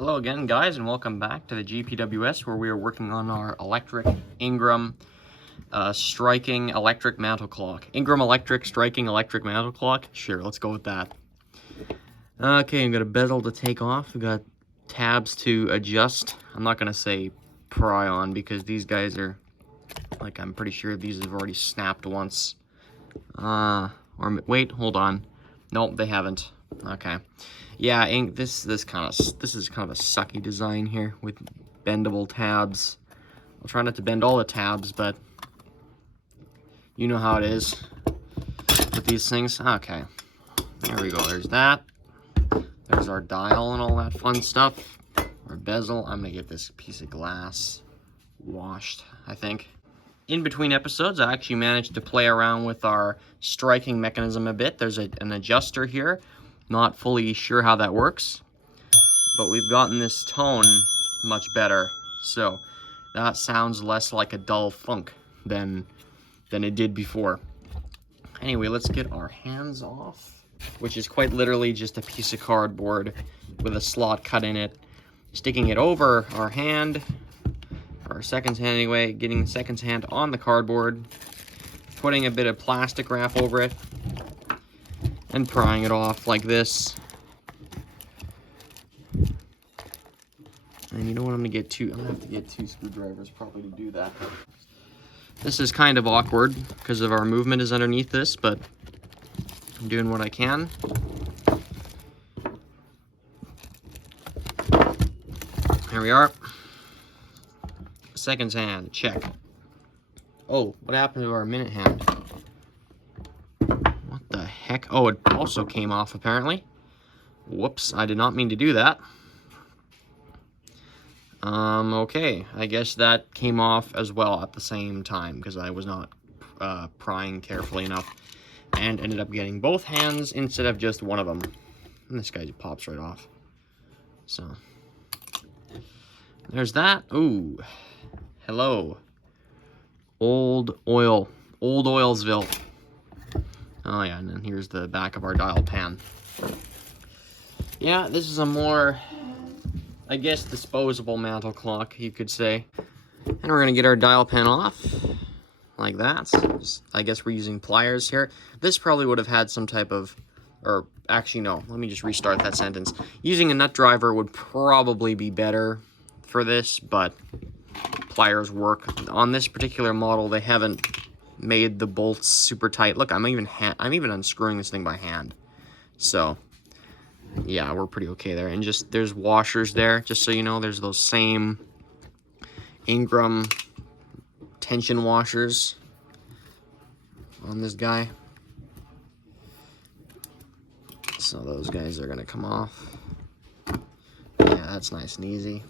Hello again, guys, and welcome back to the GPWS, where we are working on our electric Ingraham striking electric mantle clock. Ingraham electric striking electric mantle clock? Sure, let's go with that. Okay, I've got a bezel to take off. We've got tabs to adjust. I'm not going to say pry on because these guys are, like, I'm pretty sure these have already snapped once. Or wait, hold on. Nope, they haven't. Okay. Yeah, this is kind of a sucky design here with bendable tabs. I'll try not to bend all the tabs, but you know how it is with these things. Okay, there we go. There's that. There's our dial and all that fun stuff. Our bezel. I'm gonna get this piece of glass washed, I think. In between episodes, I actually managed to play around with our striking mechanism a bit. There's an adjuster here. Not fully sure how that works, but we've gotten this tone much better. So that sounds less like a dull funk than it did before. Anyway, let's get our hands off, which is quite literally just a piece of cardboard with a slot cut in it, sticking it over our hand, our seconds hand anyway, getting the seconds hand on the cardboard, putting a bit of plastic wrap over it, and prying it off like this. And you know what, I'm gonna have to get two screwdrivers probably to do that. This is kind of awkward because of our movement is underneath this, but I'm doing what I can. Here we are. Seconds hand, check. Oh, what happened to our minute hand? What the heck? Oh, it also came off apparently. Whoops, I did not mean to do that. Okay, I guess that came off as well at the same time because I was not prying carefully enough and ended up getting both hands instead of just one of them. And this guy just pops right off. So, there's that. Ooh, hello. Old Oilsville. Oh yeah, and then here's the back of our dial pan. Yeah, this is a more, I guess, disposable mantle clock, you could say. And we're gonna get our dial pan off, like that. I guess we're using pliers here. This probably would have had some type of, or actually no, let me just restart that sentence. Using a nut driver would probably be better for this, but pliers work. On this particular model, they haven't made the bolts super tight. Look, I'm even unscrewing this thing by hand. So yeah, we're pretty okay there. And just there's washers there, just so you know. There's those same Ingraham tension washers on this guy. So those guys are gonna come off. Yeah, that's nice and easy.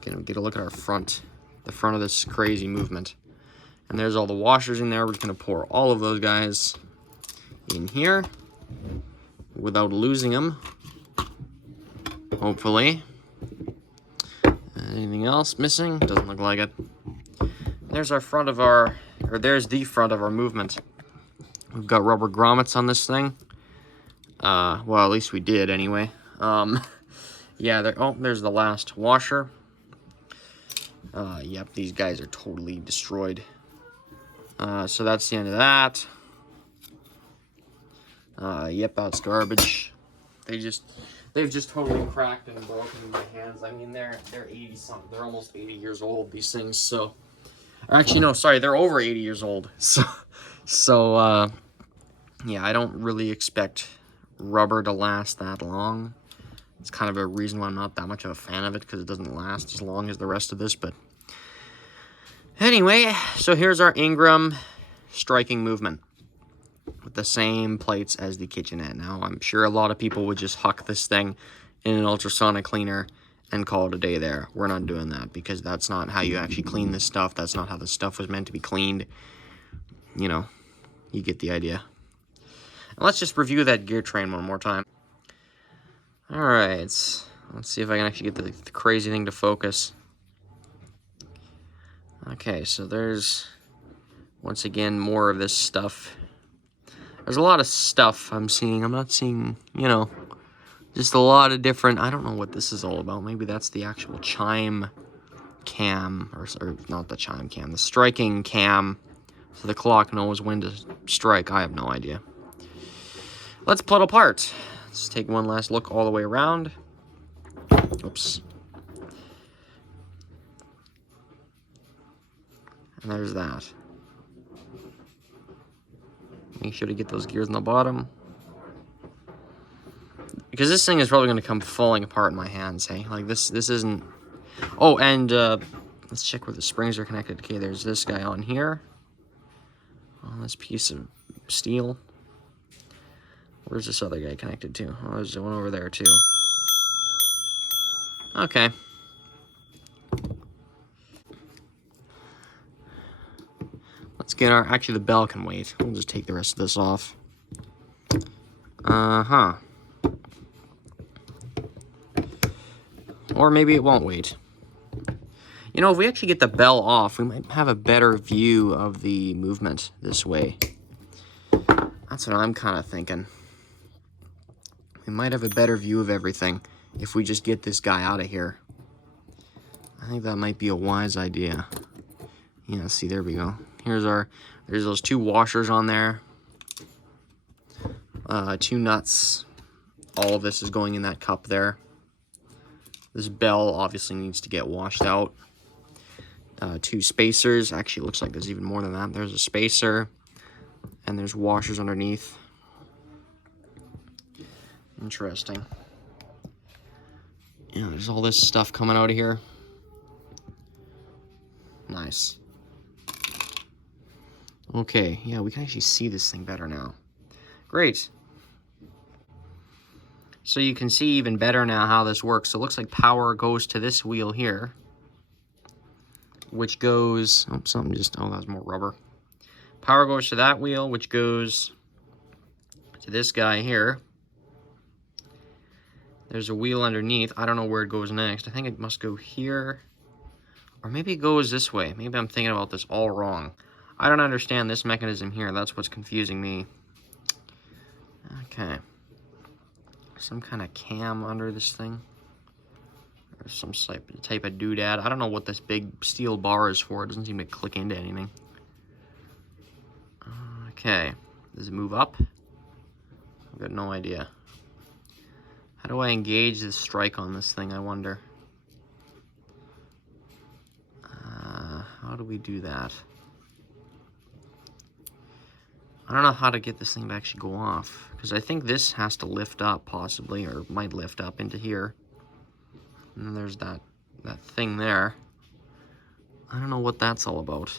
Get a look at our front. The front of this crazy movement. And there's all the washers in there. We're just going to pour all of those guys in here without losing them, hopefully. Anything else missing? Doesn't look like it. There's our front of our, or there's the front of our movement. We've got rubber grommets on this thing. Well, at least we did anyway. Yeah, there's the last washer. Yep, these guys are totally destroyed. So that's the end of that. Yep, that's garbage. They've just totally cracked and broken in my hands. I mean, they're 80-something. They're almost 80 years old, these things. So, actually, no, sorry, they're over 80 years old. So, yeah, I don't really expect rubber to last that long. It's kind of a reason why I'm not that much of a fan of it, because it doesn't last as long as the rest of this. But anyway, so here's our Ingraham striking movement with the same plates as the kitchenette. Now, I'm sure a lot of people would just huck this thing in an ultrasonic cleaner and call it a day there. We're not doing that because that's not how you actually clean this stuff. That's not how the stuff was meant to be cleaned. You know, you get the idea. And let's just review that gear train one more time. Alright, let's see if I can actually get the crazy thing to focus. Okay, so there's, once again, more of this stuff. There's a lot of stuff I'm seeing. I'm not seeing, you know, Just a lot of different, I don't know what this is all about. Maybe that's the actual chime cam, or not the chime cam, the striking cam. So the clock knows when to strike. I have no idea. Let's pull it apart. Let's take one last look all the way around. Oops. And there's that. Make sure to get those gears on the bottom. Because this thing is probably going to come falling apart in my hands, hey? Like, this isn't... Oh, and let's check where the springs are connected. Okay, there's this guy on here. On this piece of steel. Where's this other guy connected to? Oh, there's one over there, too. Okay. Let's get our... Actually, the bell can wait. We'll just take the rest of this off. Uh-huh. Or maybe it won't wait. You know, if we actually get the bell off, we might have a better view of the movement this way. That's what I'm kind of thinking. We might have a better view of everything if we just get this guy out of here. I think that might be a wise idea. Yeah, see, there we go. There's those two washers on there. 2 nuts. All of this is going in that cup there. This bell obviously needs to get washed out. 2 spacers. Actually, it looks like there's even more than that. There's a spacer. And there's washers underneath. Interesting. Yeah, there's all this stuff coming out of here. Nice. Okay, yeah, we can actually see this thing better now. Great. So you can see even better now how this works. So it looks like power goes to this wheel here, which goes... Oh, something just... Oh, that was more rubber. Power goes to that wheel, which goes to this guy here. There's a wheel underneath. I don't know where it goes next. I think it must go here. Or maybe it goes this way. Maybe I'm thinking about this all wrong. I don't understand this mechanism here. That's what's confusing me. Okay. Some kind of cam under this thing. Or some type of doodad. I don't know what this big steel bar is for. It doesn't seem to click into anything. Okay. Does it move up? I've got no idea. How do I engage this strike on this thing, I wonder? How do we do that? I don't know how to get this thing to actually go off, because I think this has to lift up, possibly, or might lift up into here. And then there's that thing there. I don't know what that's all about.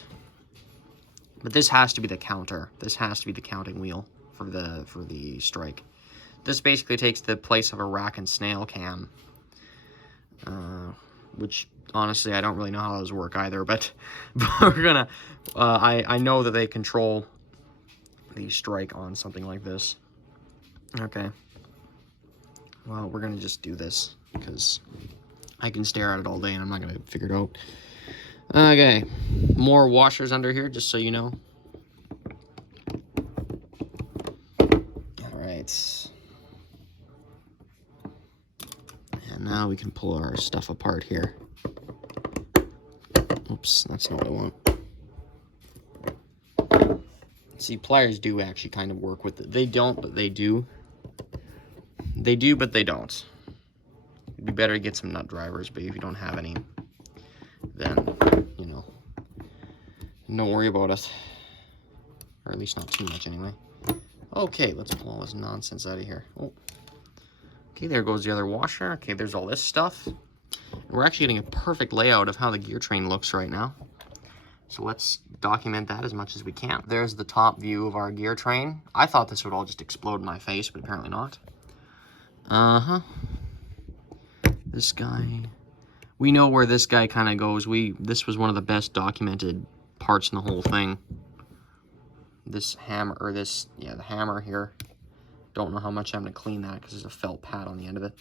But this has to be the counter. This has to be the counting wheel for the strike. This basically takes the place of a rack and snail cam, which honestly I don't really know how those work either. But we're gonna. I know that they control the strike on something like this. Okay. Well, we're gonna just do this because I can stare at it all day and I'm not gonna figure it out. Okay, more washers under here, just so you know. All right. And now we can pull our stuff apart here. Oops, that's not what I want. See, pliers do actually kind of work with it. They don't, but they do. They do, but they don't. It'd be better to get some nut drivers, but if you don't have any, then, you know, don't worry about it. Or at least not too much, anyway. Okay, let's pull all this nonsense out of here. Oh. Okay, there goes the other washer. Okay, there's all this stuff. We're actually getting a perfect layout of how the gear train looks right now. So let's document that as much as we can. There's the top view of our gear train. I thought this would all just explode in my face, but apparently not. Uh-huh. This guy... We know where this guy kind of goes. This was one of the best documented parts in the whole thing. This hammer, or this, yeah, the hammer here. Don't know how much I'm going to clean that because there's a felt pad on the end of it.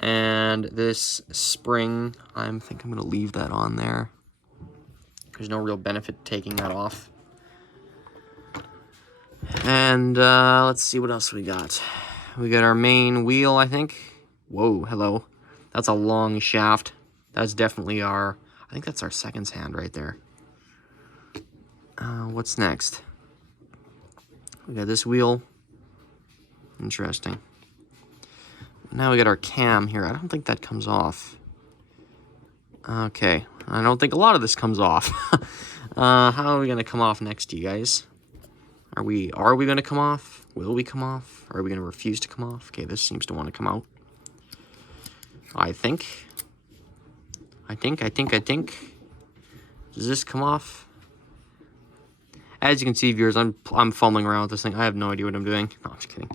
And this spring, I think I'm going to leave that on there. There's no real benefit taking that off. And let's see what else we got. we got our main wheel, I think. Whoa, hello. That's a long shaft. That's definitely our, I think that's our seconds hand right there. What's next? We got this wheel. Interesting. Now we got our cam here. I don't think that comes off. Okay, I don't think a lot of this comes off. How are we gonna come off next, you guys? Are we gonna come off? Will we come off? Are we gonna refuse to come off? Okay, this seems to want to come out. I think. Does this come off? As you can see, viewers, I'm fumbling around with this thing. I have no idea what I'm doing. No, I'm just kidding.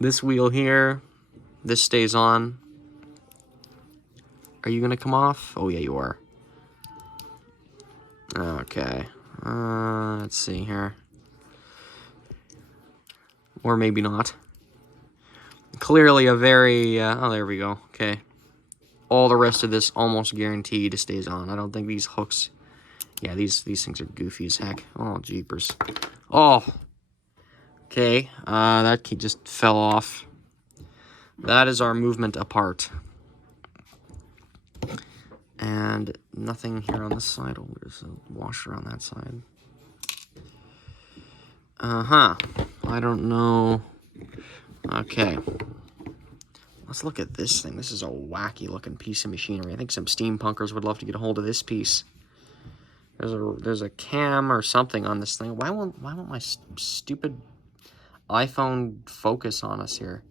This wheel here, this stays on. Are you gonna come off? Oh yeah, you are. Okay. Let's see here. Or maybe not. Clearly a very, oh, there we go. Okay. All the rest of this almost guaranteed stays on. I don't think these hooks, yeah, these things are goofy as heck. Oh, jeepers. Oh. Okay, that key just fell off. That is our movement apart. And nothing here on this side. Oh, there's a washer on that side. I don't know. Okay. Let's look at this thing. This is a wacky looking piece of machinery. I think some steampunkers would love to get a hold of this piece. There's a cam or something on this thing. Why won't my stupid iPhone focus on us here?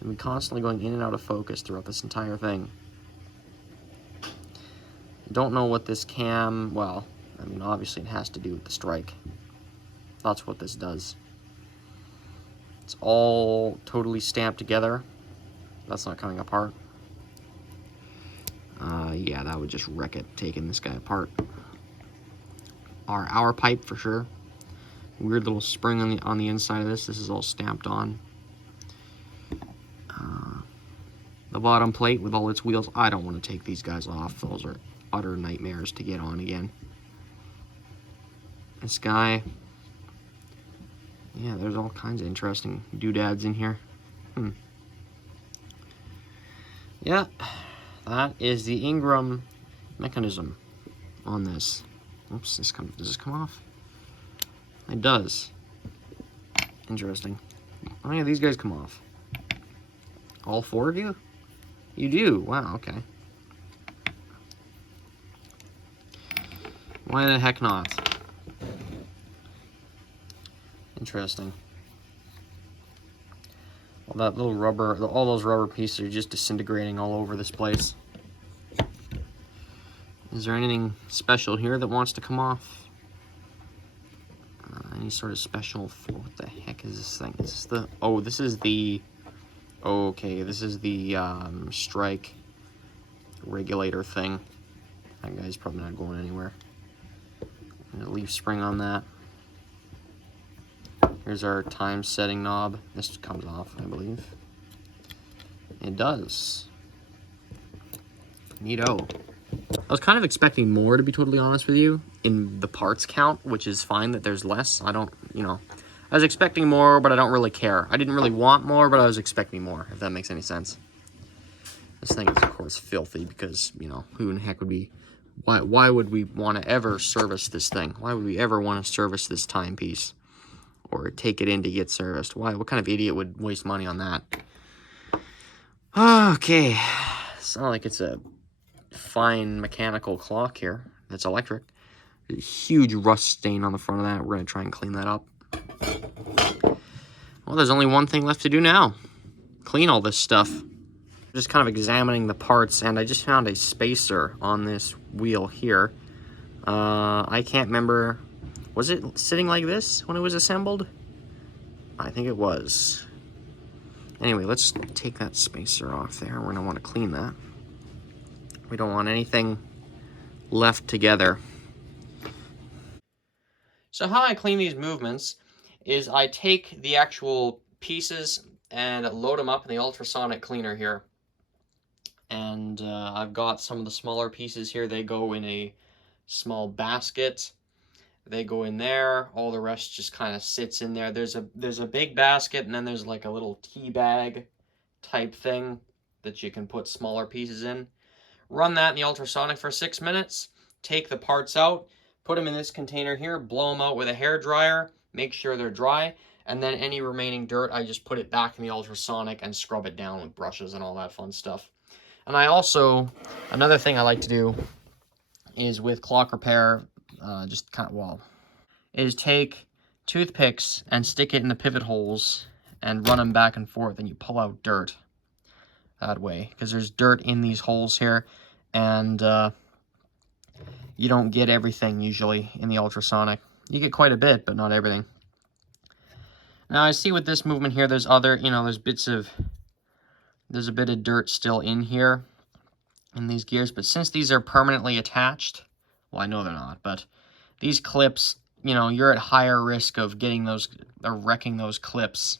I'm constantly going in and out of focus throughout this entire thing. Don't know what this cam, well, I mean, obviously it has to do with the strike. That's what this does. It's all totally stamped together. That's not coming apart. Yeah, that would just wreck it, taking this guy apart. Our pipe for sure. Weird little spring on the inside of this. This is all stamped on. The bottom plate with all its wheels. I don't want to take these guys off. Those are utter nightmares to get on again. This guy. Yeah, there's all kinds of interesting doodads in here. Yeah, that is the Ingraham mechanism on this. Oops, does this come off? It does. Interesting. Oh yeah, these guys come off. All four of you? You do? Wow, okay. Why the heck not? Interesting. All that little rubber, all those rubber pieces are just disintegrating all over this place. Is there anything special here that wants to come off? Any sort of special, what the heck is this thing? Is this the, oh, this is the, okay, this is the strike regulator thing. That guy's probably not going anywhere. And a leaf spring on that. Here's our time setting knob. This comes off, I believe. It does. Neato. I was kind of expecting more, to be totally honest with you, in the parts count, which is fine that there's less. I don't, you know, I was expecting more, but I don't really care. I didn't really want more, but I was expecting more, if that makes any sense. This thing is, of course, filthy because, you know, who in the heck would be, why would we want to ever service this thing? Why would we ever want to service this timepiece? Or take it in to get serviced? Why? What kind of idiot would waste money on that? Okay. It's not like it's a fine mechanical clock here. It's electric. There's a huge rust stain on the front of that. We're going to try and clean that up. Well, there's only one thing left to do now. Clean all this stuff. Just kind of examining the parts, and I just found a spacer on this wheel here. I can't remember... Was it sitting like this when it was assembled? I think it was. Anyway, let's take that spacer off there. We're going to want to clean that. We don't want anything left together. So how I clean these movements is I take the actual pieces and load them up in the ultrasonic cleaner here. And I've got some of the smaller pieces here. They go in a small basket. They go in there. All the rest just kind of sits in there. There's a big basket, and then there's like a little tea bag type thing that you can put smaller pieces in. Run that in the ultrasonic for 6 minutes. Take the parts out. Put them in this container here. Blow them out with a hair dryer. Make sure they're dry. And then any remaining dirt, I just put it back in the ultrasonic and scrub it down with brushes and all that fun stuff. And I also, another thing I like to do is with clock repair, is take toothpicks and stick it in the pivot holes and run them back and forth, and you pull out dirt that way, because there's dirt in these holes here, and you don't get everything usually in the ultrasonic. You get quite a bit, but not everything. Now I see with this movement here, there's other, there's a bit of dirt still in here in these gears, but since these are permanently attached, well, I know they're not, but these clips, you're at higher risk of getting those, or wrecking those clips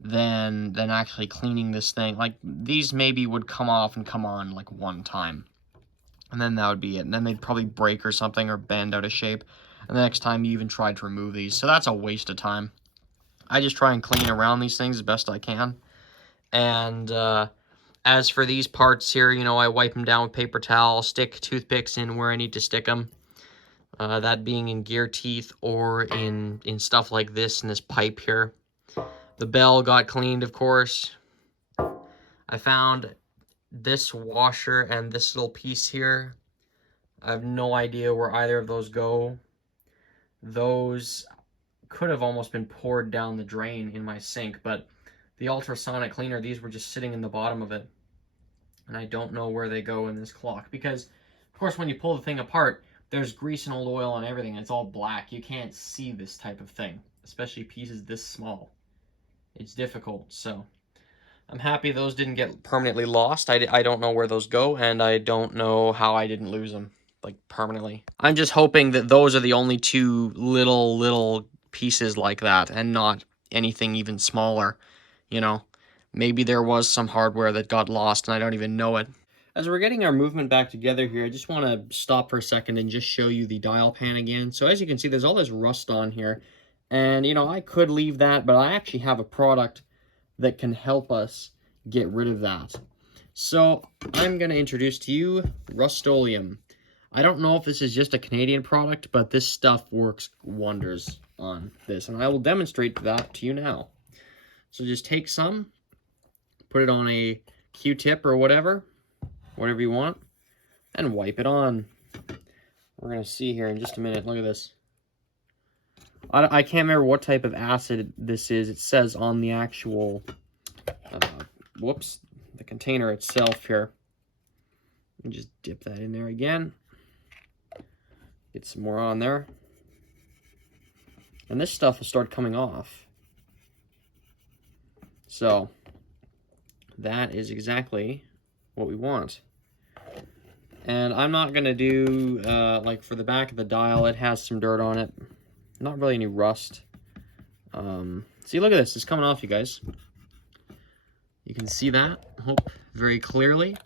than actually cleaning this thing. Like, these maybe would come off and come on like one time, and then that would be it. And then they'd probably break or something, or bend out of shape, and the next time you even tried to remove these. So that's a waste of time. I just try and clean around these things as best I can. And as for these parts here, I wipe them down with paper towel, stick toothpicks in where I need to stick them. That being in gear teeth or in stuff like this, in this pipe here. The bell got cleaned, of course. I found this washer and this little piece here. I have no idea where either of those go. Those could have almost been poured down the drain in my sink, but the ultrasonic cleaner, these were just sitting in the bottom of it. And I don't know where they go in this clock, because, of course, when you pull the thing apart, there's grease and old oil on everything. It's all black. You can't see this type of thing, especially pieces this small. It's difficult, so I'm happy those didn't get permanently lost. I don't know where those go, and I don't know how I didn't lose them, like, permanently. I'm just hoping that those are the only two little pieces like that, and not anything even smaller, Maybe there was some hardware that got lost, and I don't even know it. As we're getting our movement back together here, I just want to stop for a second and just show you the dial pan again. So as you can see, there's all this rust on here. And, I could leave that, but I actually have a product that can help us get rid of that. So I'm going to introduce to you Rust-Oleum. I don't know if this is just a Canadian product, but this stuff works wonders on this. And I will demonstrate that to you now. So just take some, put it on a Q-tip or whatever you want, and wipe it on. We're going to see here in just a minute. Look at this. I can't remember what type of acid this is. It says on the actual, the container itself here. And just dip that in there again. Get some more on there. And this stuff will start coming off. So, that is exactly what we want. And I'm not going to do, like for the back of the dial, it has some dirt on it. Not really any rust. See, look at this. It's coming off, you guys. You can see that, I hope, very clearly.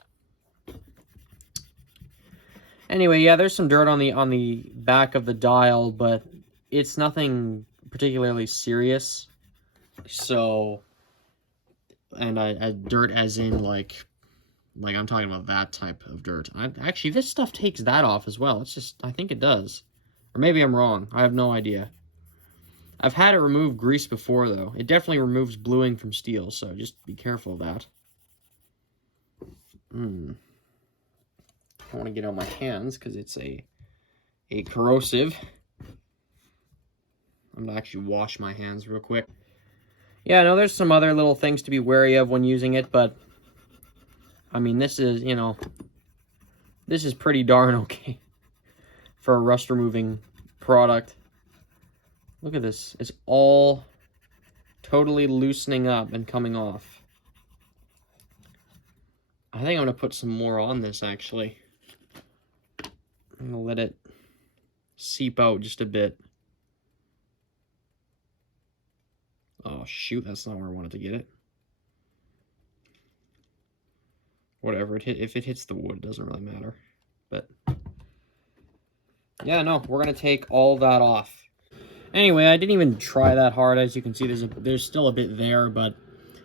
Anyway, yeah, there's some dirt on the back of the dial, but it's nothing particularly serious. So, and dirt as in like I'm talking about that type of dirt. Actually, this stuff takes that off as well. It's just, I think it does. Or maybe I'm wrong. I have no idea. I've had it remove grease before, though. It definitely removes bluing from steel, so just be careful of that. I don't want to get on my hands, because it's a corrosive. I'm going to actually wash my hands real quick. Yeah, no, there's some other little things to be wary of when using it, but I mean, this is, this is pretty darn okay for a rust removing product. Look at this. It's all totally loosening up and coming off. I think I'm going to put some more on this, actually. I'm going to let it seep out just a bit. Oh, shoot, that's not where I wanted to get it. Whatever, if it hits the wood, it doesn't really matter. But, yeah, no, we're gonna take all that off. Anyway, I didn't even try that hard. As you can see, there's still a bit there, but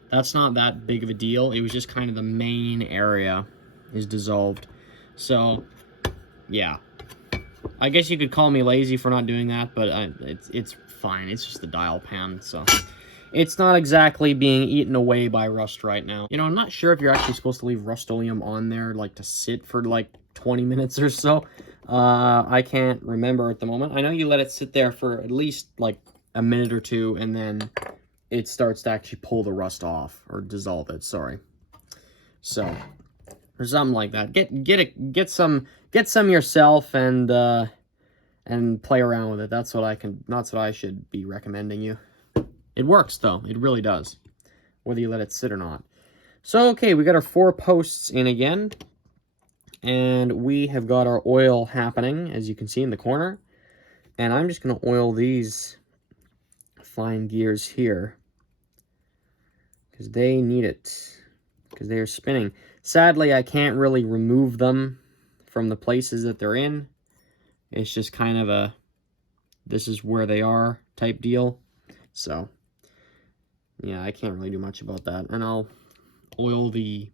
that's not that big of a deal. It was just kind of the main area is dissolved. So, yeah. I guess you could call me lazy for not doing that, but it's fine. It's just the dial pan, so it's not exactly being eaten away by rust right now. You know, I'm not sure if you're actually supposed to leave Rust-Oleum on there, like, to sit for, like, 20 minutes or so. I can't remember at the moment. I know you let it sit there for at least, like, a minute or two, and then it starts to actually pull the rust off, or dissolve it, sorry. So, or something like that. Get some yourself and play around with it. That's what I should be recommending you. It works though, it really does, whether you let it sit or not. So okay, we got our 4 posts in again, and we have got our oil happening, as you can see in the corner. And I'm just gonna oil these fine gears here, because they need it, because they are spinning. Sadly, I can't really remove them from the places that they're in. It's just kind of a, this is where they are type deal. So, yeah, I can't really do much about that. And I'll oil the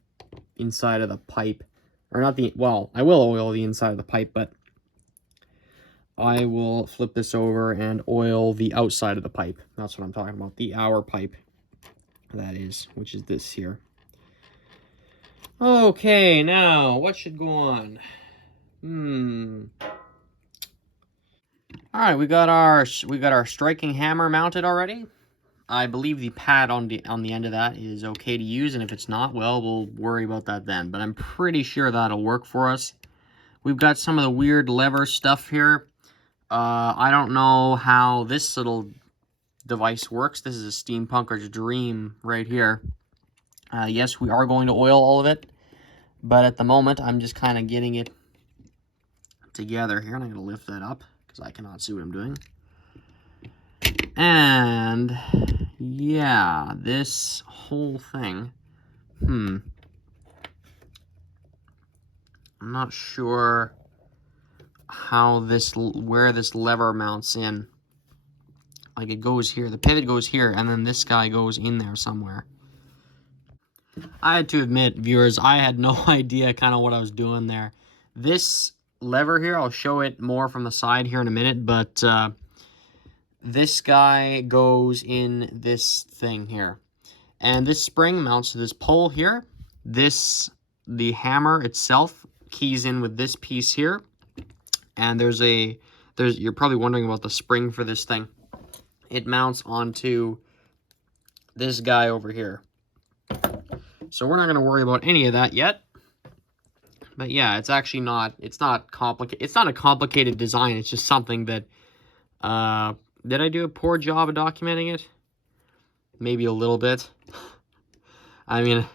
inside of the pipe. Or not the, well, I will oil the inside of the pipe, but I will flip this over and oil the outside of the pipe. That's what I'm talking about. The hour pipe, that is, which is this here. Okay, now, what should go on? Alright, we got our striking hammer mounted already. I believe the pad on the end of that is okay to use, and if it's not, well, we'll worry about that then. But I'm pretty sure that'll work for us. We've got some of the weird lever stuff here. I don't know how this little device works. This is a steampunker's dream right here. Yes, we are going to oil all of it, but at the moment, I'm just kind of getting it together here, and I'm going to lift that up, because I cannot see what I'm doing. And, yeah, this whole thing, I'm not sure how where this lever mounts in. Like, it goes here, the pivot goes here, and then this guy goes in there somewhere. I had to admit, viewers, I had no idea kind of what I was doing there. This lever here, I'll show it more from the side here in a minute, but this guy goes in this thing here. And this spring mounts to this pole here. The hammer itself keys in with this piece here. And you're probably wondering about the spring for this thing. It mounts onto this guy over here. So we're not going to worry about any of that yet. But yeah, it's actually not, it's not complicated. It's not a complicated design. It's just something that, did I do a poor job of documenting it? Maybe a little bit. I mean,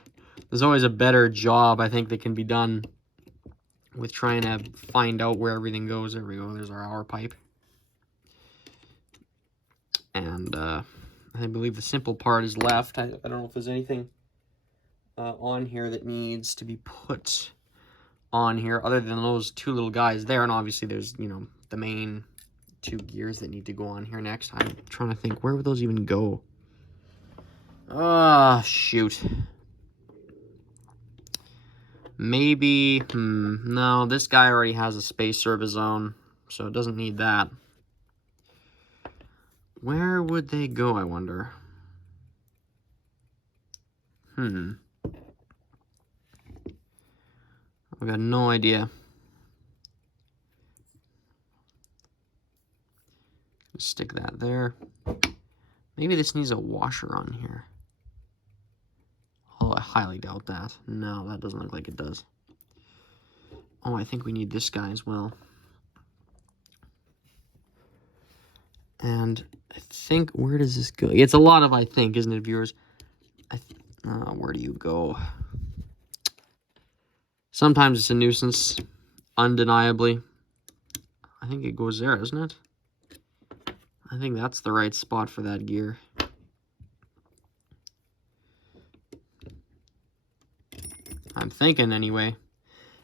there's always a better job, I think, that can be done with trying to find out where everything goes. There we go. There's our hour pipe. And I believe the simple part is left. I don't know if there's anything on here that needs to be put on here other than those 2 little guys there. And obviously there's, you know, the main 2 gears that need to go on here next. I'm trying to think, where would those even go? Ah, shoot. Maybe, no, this guy already has a spacer of his own, so it doesn't need that. Where would they go, I wonder? I've got no idea. Stick that there. Maybe this needs a washer on here. Oh, I highly doubt that. No, that doesn't look like it does. Oh, I think we need this guy as well. And I think, where does this go? It's a lot of I think, isn't it, viewers? Where do you go? Sometimes it's a nuisance, undeniably. I think it goes there, isn't it? I think that's the right spot for that gear. I'm thinking anyway.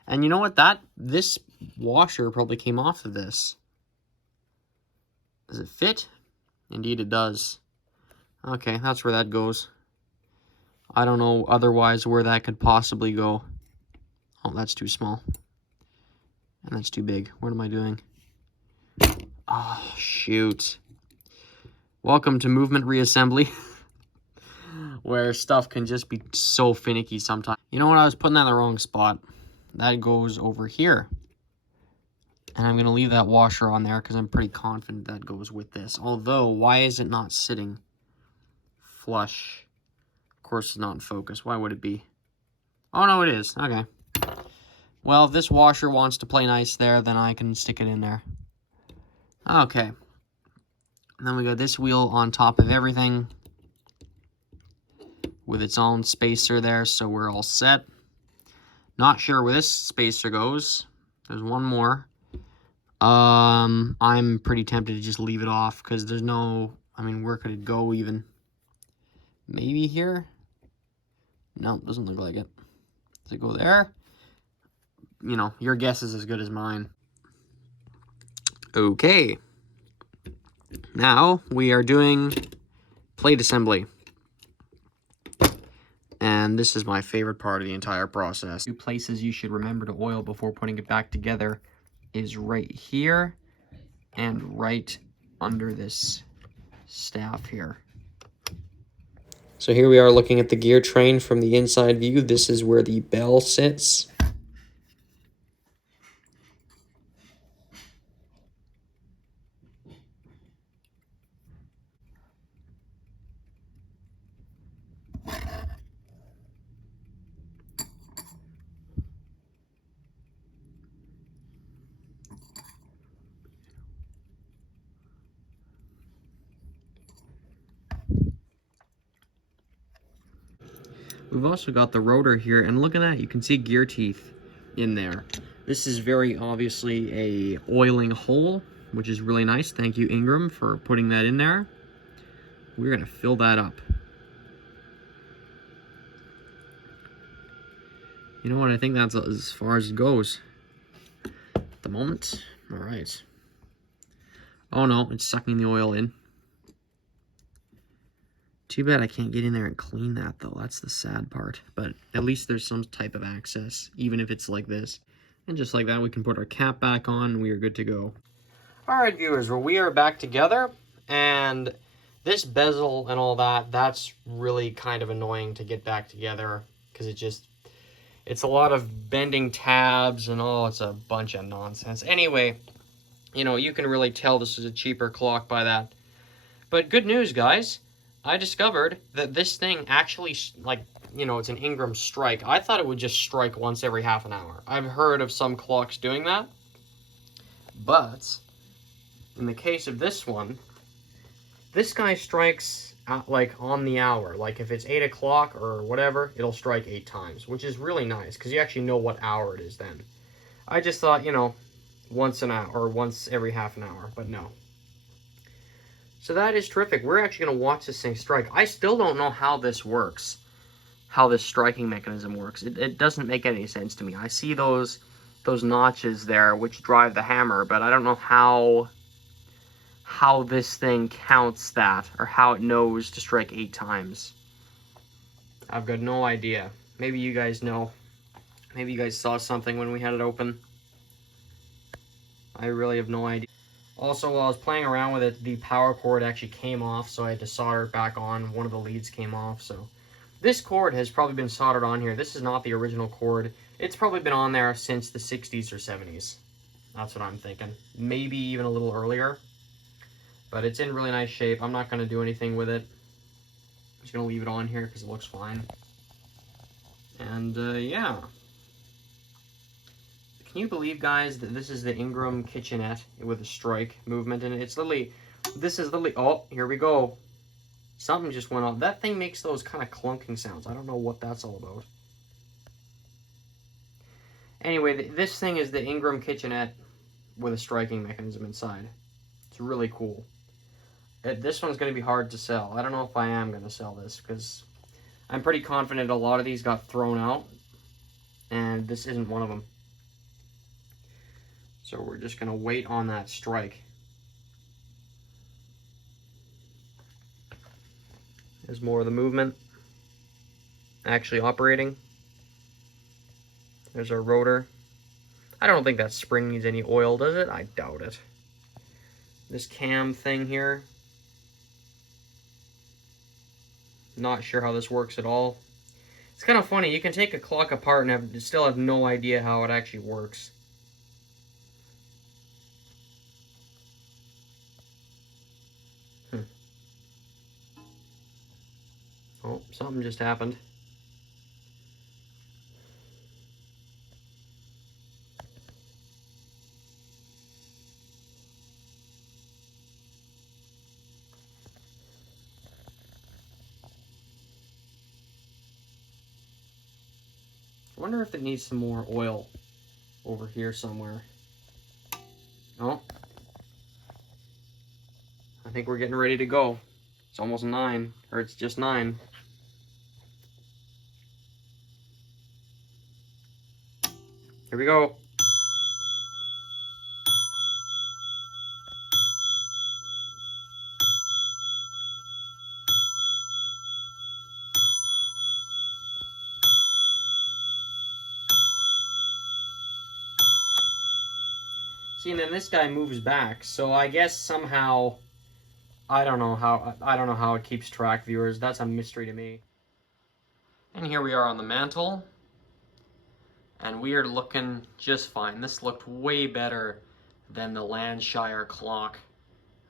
And you know what? This washer probably came off of this. Does it fit? Indeed it does. Okay, that's where that goes. I don't know otherwise where that could possibly go. Oh, that's too small. And that's too big. What am I doing? Oh, shoot. Welcome to movement reassembly. Where stuff can just be so finicky sometimes. You know what? I was putting that in the wrong spot. That goes over here. And I'm going to leave that washer on there because I'm pretty confident that goes with this. Although, why is it not sitting flush? Of course, it's not in focus. Why would it be? Oh, no, it is. Okay. Well, if this washer wants to play nice there, then I can stick it in there. Okay. And then we got this wheel on top of everything with its own spacer there, so we're all set. Not sure where this spacer goes. There's one more. I'm pretty tempted to just leave it off because there's no, I mean, where could it go even? Maybe here? No, doesn't look like it. Does it go there? You know, your guess is as good as mine. Okay. Now we are doing plate assembly. And this is my favorite part of the entire process. Two places you should remember to oil before putting it back together is right here and right under this staff here. So here we are looking at the gear train from the inside view. This is where the bell sits. We've also got the rotor here, and look at that, you can see gear teeth in there. This is very obviously a oiling hole, which is really nice. Thank you, Ingraham, for putting that in there. We're gonna fill that up. You know what, I think that's as far as it goes at the moment. All right. Oh no, it's sucking the oil in. Too bad I can't get in there and clean that, though. That's the sad part. But at least there's some type of access, even if it's like this. And just like that, we can put our cap back on, and we are good to go. All right, viewers, well, we are back together. And this bezel and all that, that's really kind of annoying to get back together. Because it's a lot of bending tabs, and it's a bunch of nonsense. Anyway, you know, you can really tell this is a cheaper clock by that. But good news, guys. I discovered that this thing actually, like, you know, it's an Ingraham strike. I thought it would just strike once every half an hour. I've heard of some clocks doing that. But in the case of this one, this guy strikes like on the hour. Like if it's 8 o'clock or whatever, it'll strike 8 times, which is really nice because you actually know what hour it is then. I just thought, you know, once an hour or once every half an hour, but no. So that is terrific. We're actually going to watch this thing strike. I still don't know how this works, how this striking mechanism works. It doesn't make any sense to me. I see those notches there which drive the hammer, but I don't know how this thing counts that or how it knows to strike 8 times. I've got no idea. Maybe you guys know. Maybe you guys saw something when we had it open. I really have no idea. Also, while I was playing around with it, the power cord actually came off, so I had to solder it back on. One of the leads came off, so... This cord has probably been soldered on here. This is not the original cord. It's probably been on there since the 60s or 70s. That's what I'm thinking. Maybe even a little earlier. But it's in really nice shape. I'm not going to do anything with it. I'm just going to leave it on here because it looks fine. And, yeah. Can you believe, guys, that this is the Ingraham kitchenette with a strike movement in it? It's literally, this is literally, oh, here we go. Something just went off. That thing makes those kind of clunking sounds. I don't know what that's all about. Anyway, this thing is the Ingraham kitchenette with a striking mechanism inside. It's really cool. This one's going to be hard to sell. I don't know if I am going to sell this because I'm pretty confident a lot of these got thrown out. And this isn't one of them. So we're just going to wait on that strike. There's more of the movement actually operating. There's our rotor. I don't think that spring needs any oil, does it? I doubt it. This cam thing here, not sure how this works at all. It's kind of funny, you can take a clock apart and still have no idea how it actually works. Oh, something just happened. I wonder if it needs some more oil over here somewhere. Oh. I think we're getting ready to go. It's almost 9, or it's just 9. Here we go. See, and then this guy moves back, so I guess somehow I don't know how it keeps track, viewers. That's a mystery to me. And here we are on the mantle, and we are looking just fine. This looked way better than the Landshire clock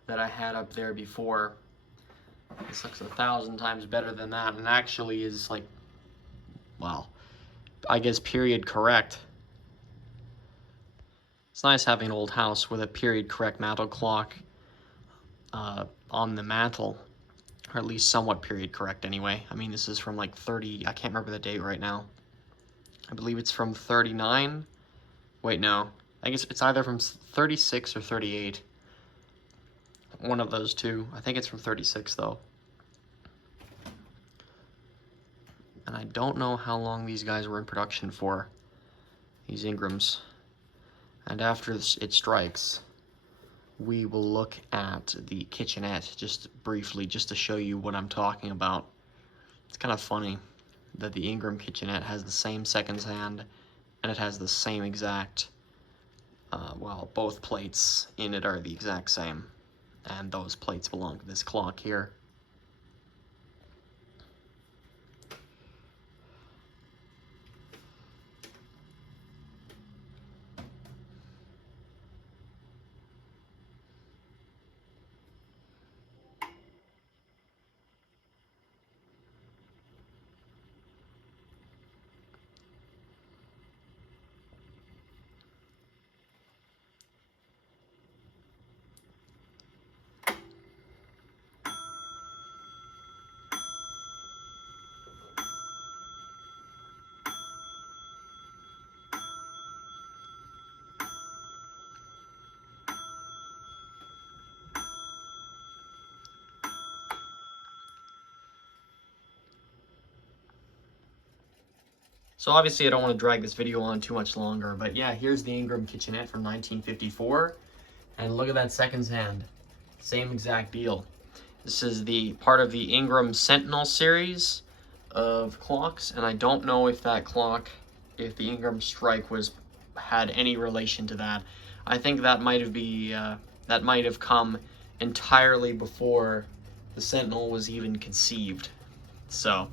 that I had up there before. This looks 1,000 times better than that, and actually is like, well, I guess period correct. It's nice having an old house with a period correct mantle clock on the mantle, or at least somewhat period correct anyway. I mean, this is from like 30, I can't remember the date right now. I believe it's from 39. Wait, no. I guess it's either from 36 or 38. One of those two. I think it's from 36 though. And I don't know how long these guys were in production for, these Ingrams. And after it strikes, we will look at the kitchenette just briefly, just to show you what I'm talking about. It's kind of funny that the Ingram kitchenette has the same seconds hand, and it has the same exact, well, both plates in it are the exact same, and those plates belong to this clock here. So obviously I don't want to drag this video on too much longer, but yeah, here's the Ingram kitchenette from 1954, and look at that seconds hand. Same exact deal. This is the part of the Ingram Sentinel series of clocks, and I don't know if that clock, if the Ingram strike had any relation to that. I think that might have come entirely before the Sentinel was even conceived. So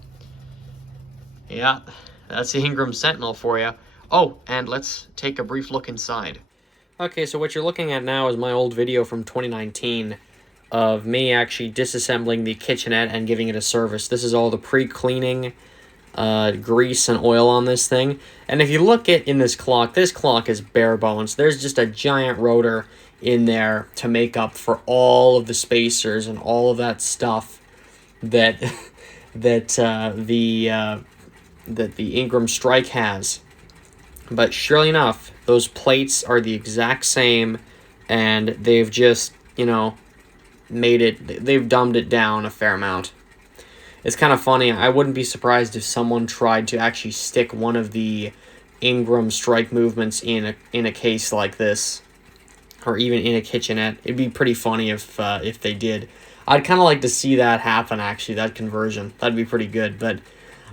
yeah, that's the Ingram Sentinel for you. Oh, and let's take a brief look inside. Okay, so what you're looking at now is my old video from 2019 of me actually disassembling the kitchenette and giving it a service. This is all the pre-cleaning grease and oil on this thing. And if you look in this clock is bare bones. There's just a giant rotor in there to make up for all of the spacers and all of that stuff that that the Ingram strike has. But surely enough, those plates are the exact same, and they've just, you know, they've dumbed it down a fair amount. It's kind of funny. I wouldn't be surprised if someone tried to actually stick one of the Ingram strike movements in a case like this, or even in a kitchenette. It'd be pretty funny if they did. I'd kind of like to see that happen, actually, that conversion. That'd be pretty good, but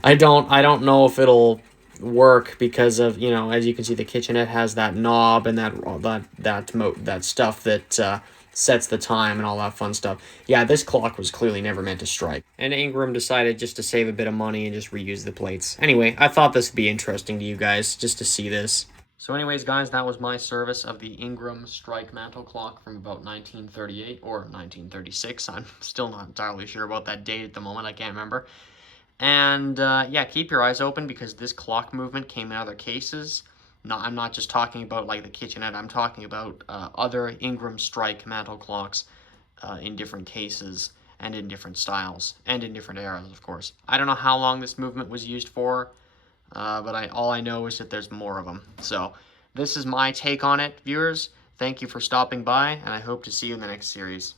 I don't know if it'll work because of, you know, as you can see, the kitchenette has that knob and that stuff that sets the time and all that fun stuff. Yeah, this clock was clearly never meant to strike. And Ingram decided just to save a bit of money and just reuse the plates. Anyway, I thought this would be interesting to you guys, just to see this. So anyways, guys, that was my service of the Ingram strike mantle clock from about 1938 or 1936. I'm still not entirely sure about that date at the moment. I can't remember. And yeah, keep your eyes open because this clock movement came in other cases. No, I'm not just talking about like the kitchenette. I'm talking about other Ingram strike mantle clocks in different cases and in different styles and in different eras, of course. I don't know how long this movement was used for, but all I know is that there's more of them. So this is my take on it, viewers. Thank you for stopping by, and I hope to see you in the next series.